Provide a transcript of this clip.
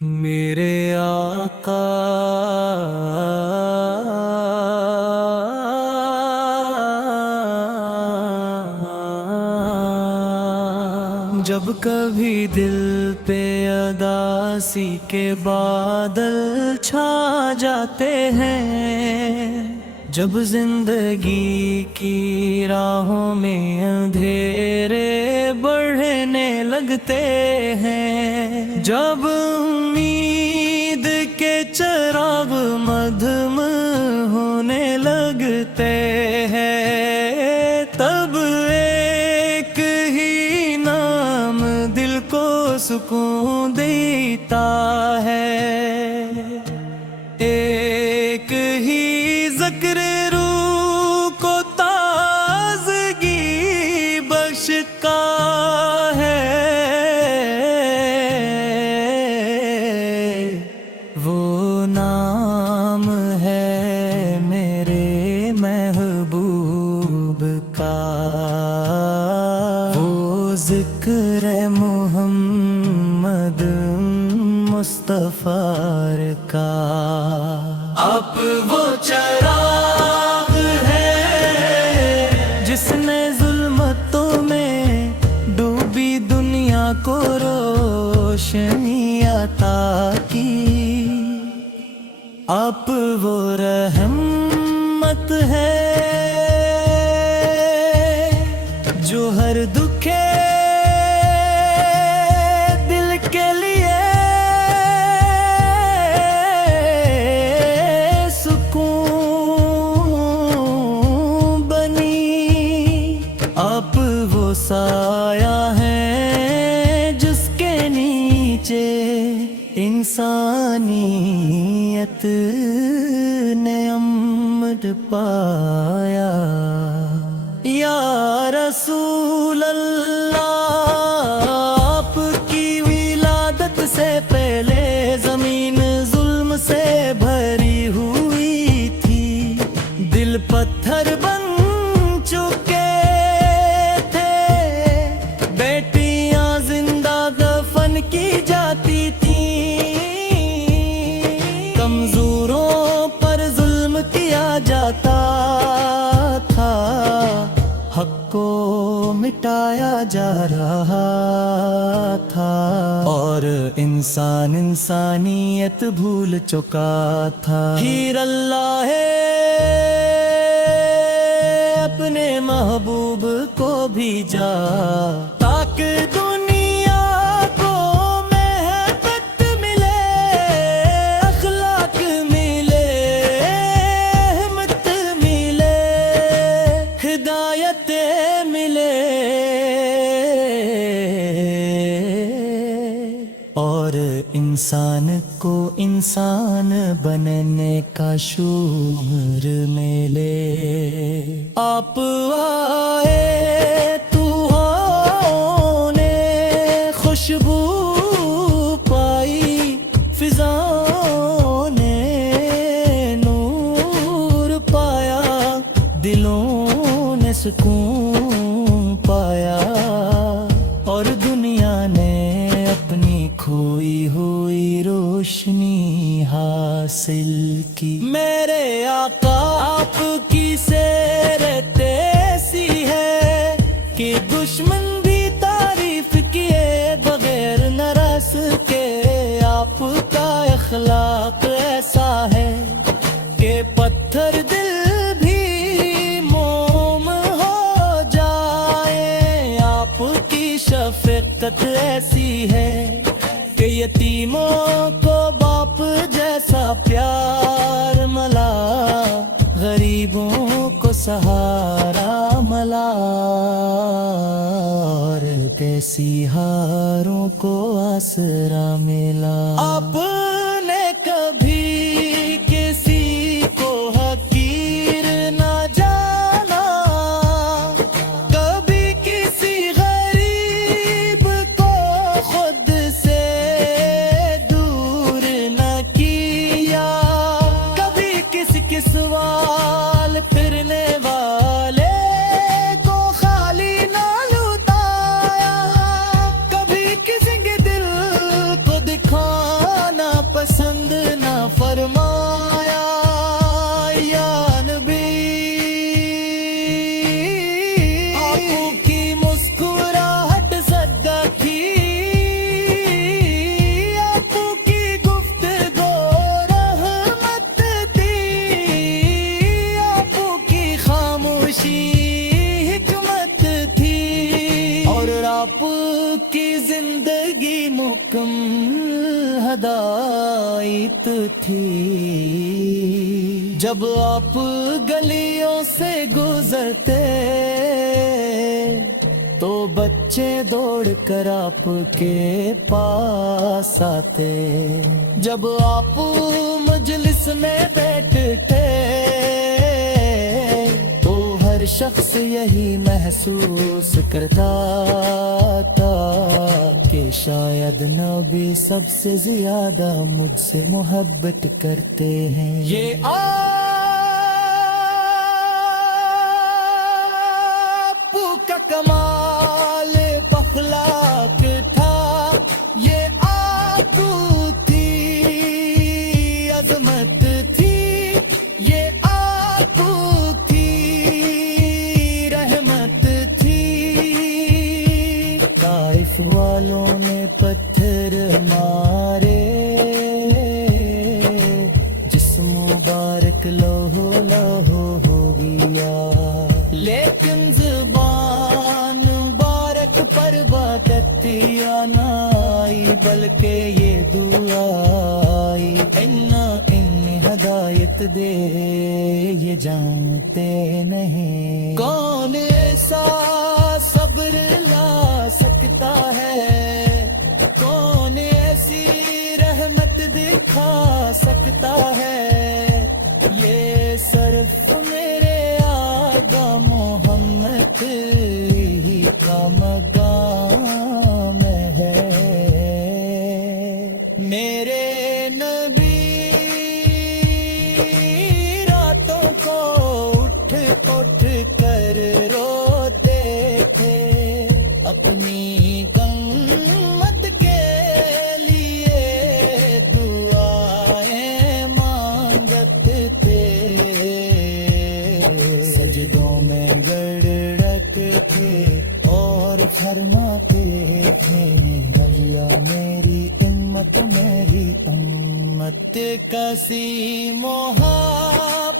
میرے آقا جب کبھی دل پہ اداسی کے بادل چھا جاتے ہیں، جب زندگی کی راہوں میں اندھیرے بڑھنے لگتے ہیں، جب امید کے چراغ مدھم ہونے لگتے ہیں، تب ایک ہی نام دل کو سکون دیتا ہے، ایک ہی ذکر روح کو تازگی بخشتا ہے، وہ نام ہے میرے محبوب کا، وہ ذکر ہے محمد مصطفیٰ کا۔ اب وہ چراغ ہے جس نے ظلمتوں میں ڈوبی دنیا کو روشنی عطا کی، اب وہ رحمت ہے جو ہر دکھے دل کے لیے اب وہ سایہ ہے جس کے نیچے انسانیت نے امر پایا۔ یا رسول اللہ، آپ کی ولادت سے پہلے زمین ظلم سے بھری ہوئی تھی، دل پتھر بن چکے تھے، بیٹیاں زندہ دفن کی جاتی تھیں، کمزوروں پر ظلم کیا جاتا تھا، حق کو مٹایا جا رہا تھا، اور انسان انسانیت بھول چکا تھا۔ پھر اللہ ہے اپنے محبوب کو بھیجا تاکہ دنیا کو محبت ملے، اخلاق ملے، ہمت ملے، ہدایت ملے، اور انسان کو انسان بننے کا شعور ملے۔ آپ آئے تو نے خوشبو پائی، فضاؤں نے نور پایا، دلوں نے سکون پایا، اور دنیا نے اپنی کھوئی ہوئی روشنی حاصل کی۔ میرے آقا آپ کی سیرت ایسی ہے کہ دشمن بھی تعریف کیے بغیر نہ رس کے، آپ کا اخلاق ایسا ہے کہ پتھر دل بھی موم ہو جائے، آپ کی شفقت ایسی ہے کہ یتیموں کو باپ جیسا پیار ملا، غریبوں کو سہارا ملا، اور کیسی ہاروں کو آسرا ملا۔ آپ نے کبھی کسی کو حقیر نہ جانا، کبھی کسی غریب کو خود سے دور نہ کیا، کبھی کسی کے سوال پھرنے والے کو خالی نہ لوٹایا، کبھی کسی کے دل کو دکھا ہدایت تھی جب آپ گلیوں سے گزرتے تو بچے دوڑ کر آپ کے پاس آتے جب آپ مجلس میں بیٹھتے تو ہر شخص یہی محسوس کرتا تھا کہ شاید نبی سب سے زیادہ مجھ سے محبت کرتے ہیں یہ آپ کا کمال اخلاق تھا یہ آپ کی عظمت تھی یہ آپ کی رحمت تھی طائف والوں نے پتھر مارے جسم مبارک لہو لہو ہو گیا لیکن زبان مبارک پر برکت نہ آئی بلکہ یہ دعا آئی ان ہدایت دے یہ جانتے نہیں کون ایسا صبر لا سکتا ہے کون ایسی رحمت دکھا سکتا ہے یہ صرف میرے آقا محمد ہی کا مقام ہے میرے نبی راتوں کو اٹھ اٹھ کر روتے تھے اپنی امت کے لیے دعائیں مانگتے تھے سجدوں میں گڑ رکھتے اور فرماتے تھے اللہ میری امت کا سی محبت